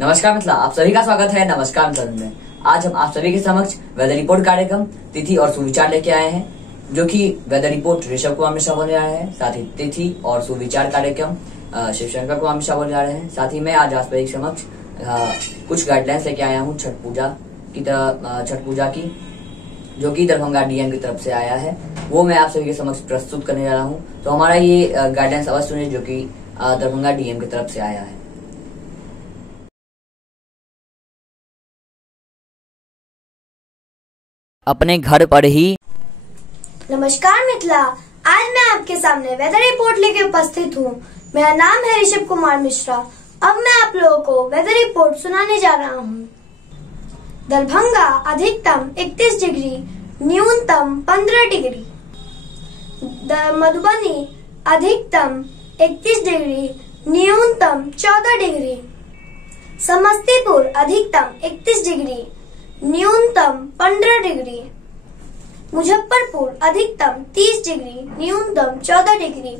नमस्कार मित्रों, आप सभी का स्वागत है नमस्कार मित्रों में। आज हम आप सभी के समक्ष वेदर रिपोर्ट कार्यक्रम तिथि और सुविचार लेके आए हैं, जो कि वेदर रिपोर्ट ऋषभ कुमार मिश्रा बोलने आ रहे हैं। साथ ही तिथि और सुविचार कार्यक्रम शिवशंकर कुमार मिश्रा बोलने आ रहे हैं। साथ ही मैं आज आप सभी के समक्ष कुछ गाइडलाइंस लेके आया हूँ छठ पूजा की, जो कि दरभंगा डीएम की तरफ से आया है, वो मैं आप सभी के समक्ष प्रस्तुत करने जा रहा हूँ। तो हमारा ये गाइडलाइंस अवश्य सुनिए, जो कि दरभंगा डीएम की तरफ से आया है। अपने घर पर ही। नमस्कार मिथिला, आज मैं आपके सामने वेदर रिपोर्ट लेके उपस्थित हूँ। मेरा नाम है ऋषभ कुमार मिश्रा। अब मैं आप लोगों को वेदर रिपोर्ट सुनाने जा रहा हूँ। दरभंगा अधिकतम 31 डिग्री, न्यूनतम 15 डिग्री। मधुबनी अधिकतम 31 डिग्री, न्यूनतम 14 डिग्री। समस्तीपुर अधिकतम 31 डिग्री, न्यूनतम 15 डिग्री। मुजफ्फरपुर अधिकतम 30 डिग्री, न्यूनतम 14 डिग्री।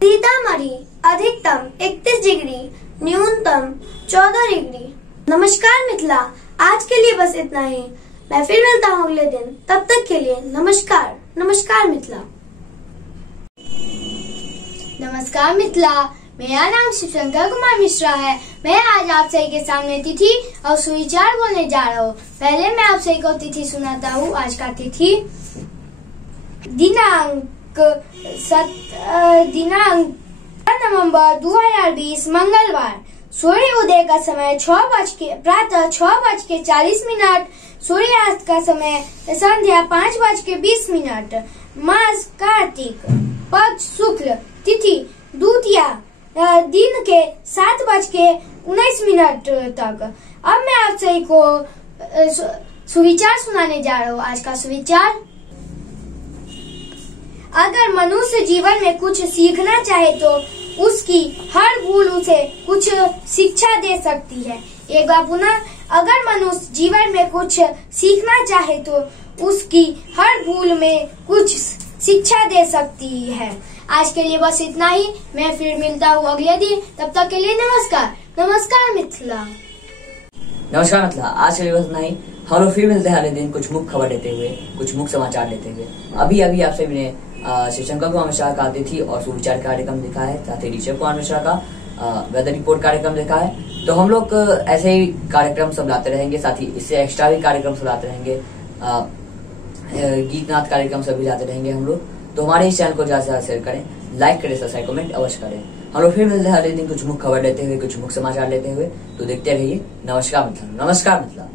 सीतामढ़ी अधिकतम 31 डिग्री, न्यूनतम 14 डिग्री। नमस्कार मिथिला, आज के लिए बस इतना ही। मैं फिर मिलता हूँ अगले दिन। तब तक के लिए नमस्कार। नमस्कार मिथिला। नमस्कार मिथिला, मेरा नाम शिवशंकर कुमार मिश्रा है। मैं आज आप सभी के सामने तिथि और सुविचार बोलने जा रहा हूँ। पहले मैं आप सभी को तिथि सुनाता हूँ। आज का तिथि दिनांक नवंबर 2020 मंगलवार। सूर्य उदय का समय प्रातः 6:40। सूर्यास्त का समय संध्या 5:20। मास कार्तिक, पक्ष शुक्ल, तिथि द्वितीया, दिन के 7:19 तक। अब मैं आप सभी को सुविचार सुनाने जा रहा हूँ। आज का सुविचार, अगर मनुष्य जीवन में कुछ सीखना चाहे तो उसकी हर भूल उसे कुछ शिक्षा दे सकती है। एक बार पुनः, अगर मनुष्य जीवन में कुछ सीखना चाहे तो उसकी हर भूल में कुछ शिक्षा दे सकती है। आज के लिए बस इतना ही। मैं फिर मिलता हूँ अगले दिन। तब तक के लिए नमस्कार। नमस्कार मिथिला। नमस्कार मिथिला, आज के लिए बस इतना ही। हम लोग फिर मिलते हैं अगले दिन कुछ मुख्य खबर लेते हुए, कुछ मुख्य समाचार लेते हुए। अभी आप सभी ने शिवशंकर कुमार मिश्रा का तिथि और सुविचार कार्यक्रम देखा है, साथ ही ऋषभ कुमार मिश्रा का वेदर रिपोर्ट कार्यक्रम देखा है। तो हम लोग ऐसे ही कार्यक्रम सब लाते रहेंगे, साथ ही इससे एक्स्ट्रा भी कार्यक्रम सब लाते रहेंगे। गीत नाथ कार्यक्रम सभी लाते रहेंगे हम लोग। तो हमारे इस चैनल को ज्यादा से ज्यादा शेयर करें, लाइक करें, सब्सक्राइब, कमेंट अवश्य करें। हम लोग फिर मिलते हैं अगले दिन कुछ मुख्य खबर लेते हुए, कुछ मुख्य समाचार लेते हुए। तो देखते रहिए। नमस्कार मिथिला। नमस्कार मिथिला।